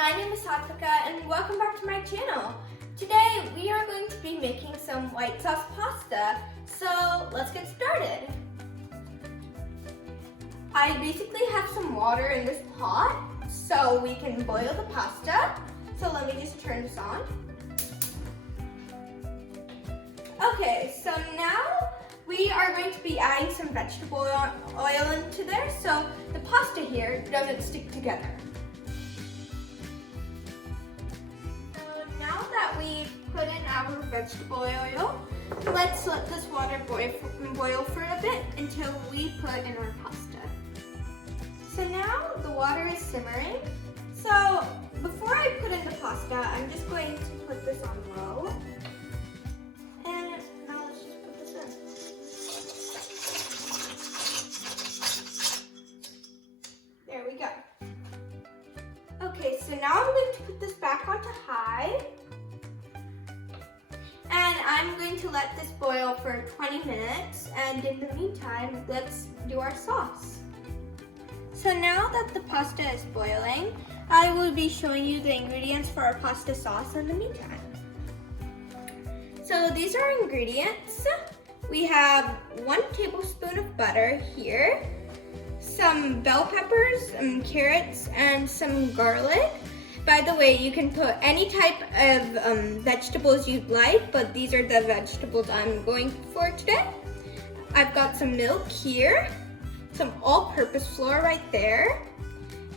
my name is Satvika and welcome back to my channel. Today we are going to be making some white sauce pasta, so let's get started. I basically have some water in this pot so we can boil the pasta. So let me just turn this on. Okay, so now we are going to be adding some vegetable oil into there so the pasta here doesn't stick together. So now that we've put in our vegetable oil, let's let this water boil for a bit until we put in our pasta. So now the water is simmering. So before I put in the pasta, I'm just going to put this on low. And now let's just put this in. There we go. Okay, so now I'm going to put this back onto high. And I'm going to let this boil for 20 minutes. And in the meantime, let's do our sauce. So now that the pasta is boiling, I will be showing you the ingredients for our pasta sauce in the meantime. So these are our ingredients. We have 1 tablespoon of butter here, some bell peppers, carrots, and some garlic. By the way, you can put any type of vegetables you'd like, but these are the vegetables I'm going for today. I've got some milk here, some all-purpose flour right there.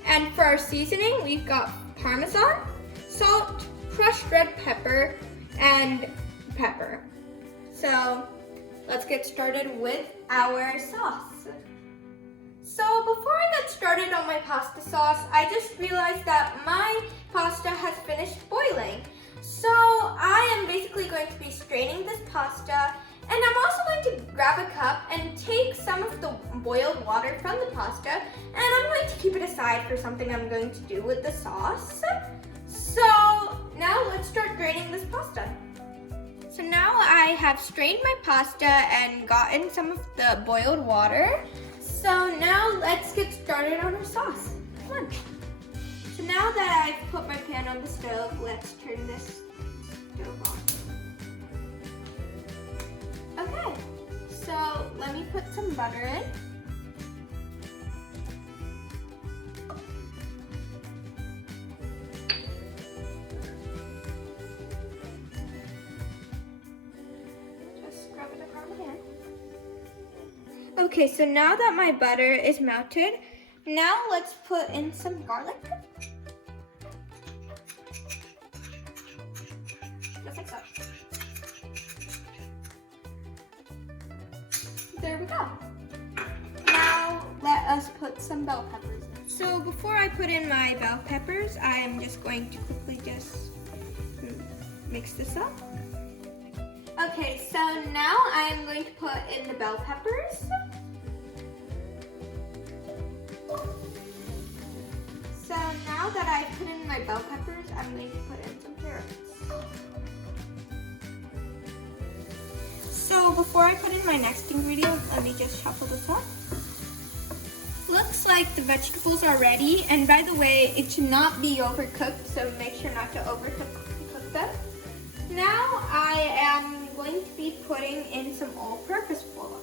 And for our seasoning, we've got Parmesan, salt, crushed red pepper, and pepper. So let's get started with our sauce. So before I get started on my pasta sauce, I just realized that my pasta has finished boiling. So I am basically going to be straining this pasta, and I'm also going to grab a cup and take some of the boiled water from the pasta, and I'm going to keep it aside for something I'm going to do with the sauce. So now let's start draining this pasta. So now I have strained my pasta and gotten some of the boiled water. So now let's get started on our sauce. Come on. So now that I've put my pan on the stove, let's turn this stove on. Okay, so let me put some butter in. Just scrub it around again. Okay, so now that my butter is melted, now let's put in some garlic. Just like so. There we go. Now let us put some bell peppers in. So before I put in my bell peppers, I am just going to quickly just mix this up. Okay, so now I am going to put in the bell peppers. So now that I've put in my bell peppers, I'm going to put in some carrots. So before I put in my next ingredient, let me just shuffle this up. Looks like the vegetables are ready, and by the way, it should not be overcooked, so make sure not to overcook them. Now I am going to be putting in some all-purpose flour.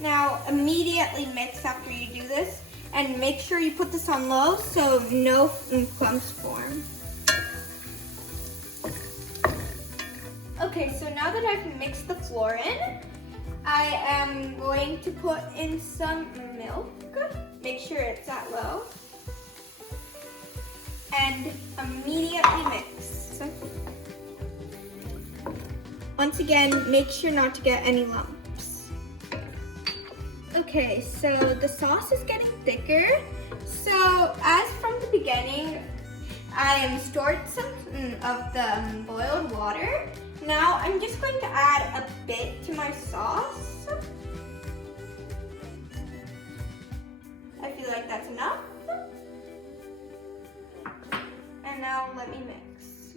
Now immediately mix after you do this, and make sure you put this on low so no clumps form. Okay, so now that I've mixed the flour in, I am going to put in some milk. Make sure it's at low. And immediately mix. Once again, make sure not to get any lumps. Okay, so the sauce is getting thicker. So as from the beginning, I am stored some of the boiled water. Now I'm just going to add a bit to my sauce. I feel like that's enough. And now let me mix.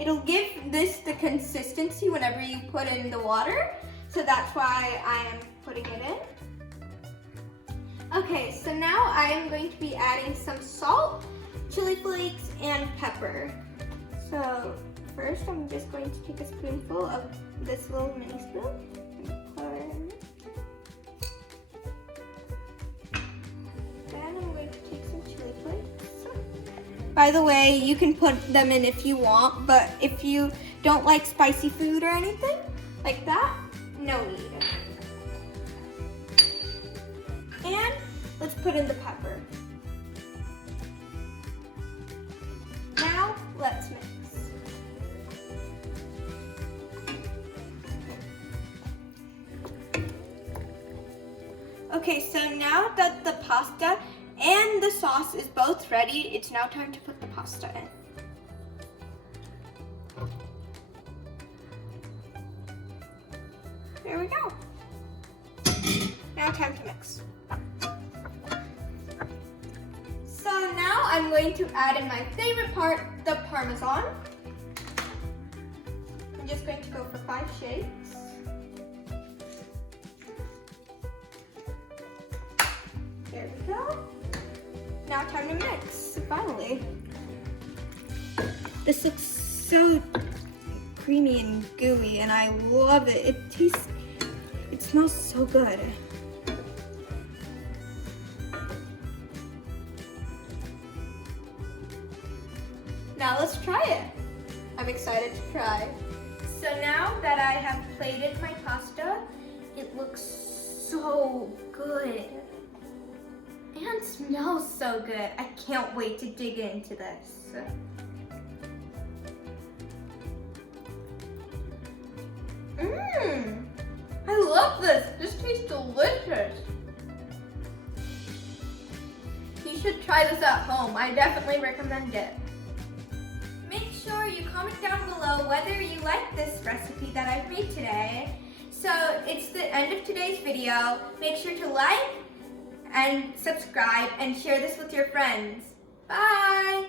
It'll give this the consistency whenever you put it in the water. So that's why I am putting it in. Okay, so now I am going to be adding some salt, chili flakes, and pepper. So first I'm just going to take a spoonful of this little mini spoon and pour it in. Then I'm going to take some chili flakes. By the way, you can put them in if you want, but if you don't like spicy food or anything like that, no need. And let's put in the pepper. Now, let's mix. Okay, so now that the pasta and the sauce is both ready, it's now time to put the pasta in. There we go. Now time to mix. So now I'm going to add in my favorite part, the Parmesan. I'm just going to go for 5 shakes. There we go. Now time to mix, finally. This looks so creamy and gooey and I love it. It smells so good. Now let's try it. I'm excited to try. So now that I have plated my pasta, it looks so good. And smells so good. I can't wait to dig into this. I love this. This tastes delicious. You should try this at home. I definitely recommend it. Make sure you comment down below whether you like this recipe that I've made today. So it's the end of today's video. Make sure to like and subscribe and share this with your friends. Bye!